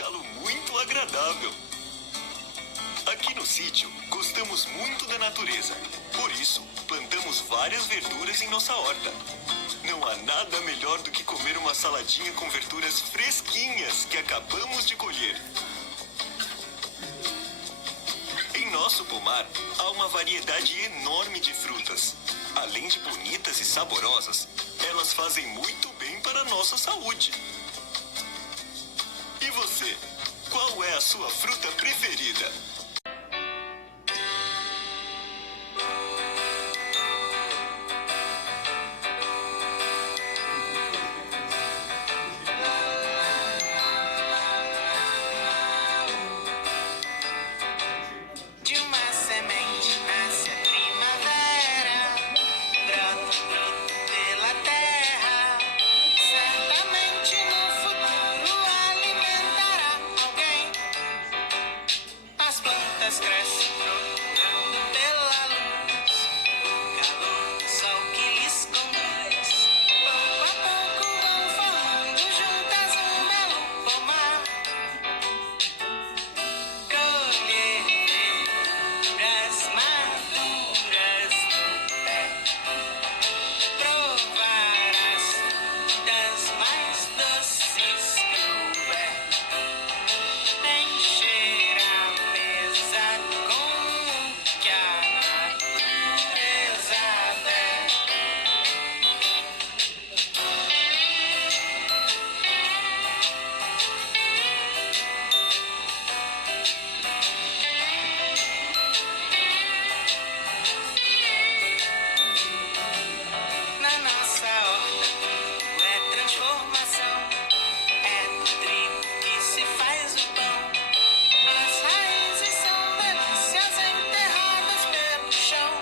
achá-lo muito agradável. Aqui no sítio, gostamos muito da natureza. Por isso, plantamos várias verduras em nossa horta. Não há nada melhor do que comer uma saladinha com verduras fresquinhas que acabamos de colher. Em nosso pomar, há uma variedade enorme de frutas. Além de bonitas e saborosas, elas fazem muito bem para a nossa saúde. E você, qual é a sua fruta preferida? De uma semente nasce a primavera, brota um broto pela terra. Certamente no futuro alimentará alguém. As plantas crescem procurando pela luz, o calor do sol que lhes conduz. Pouco a pouco vão formando juntas um belo pomar. Colher verduras maduras no pé, provar as frutas mais doces que houver, encher a mesa com o que a natureza der. Na nossa horta tudo é transformação. É do trigo que se faz o pão. As raízes são delícias enterradas pelo chão.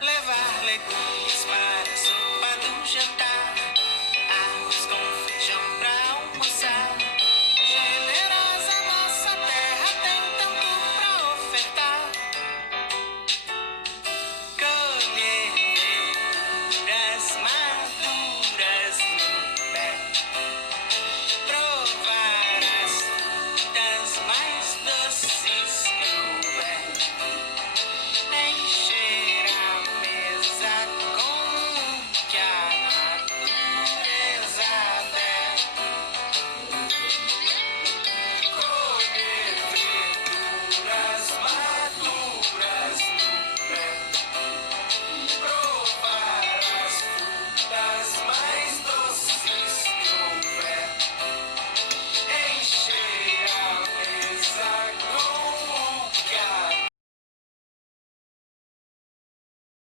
Levar legumes para a sopa do jantar.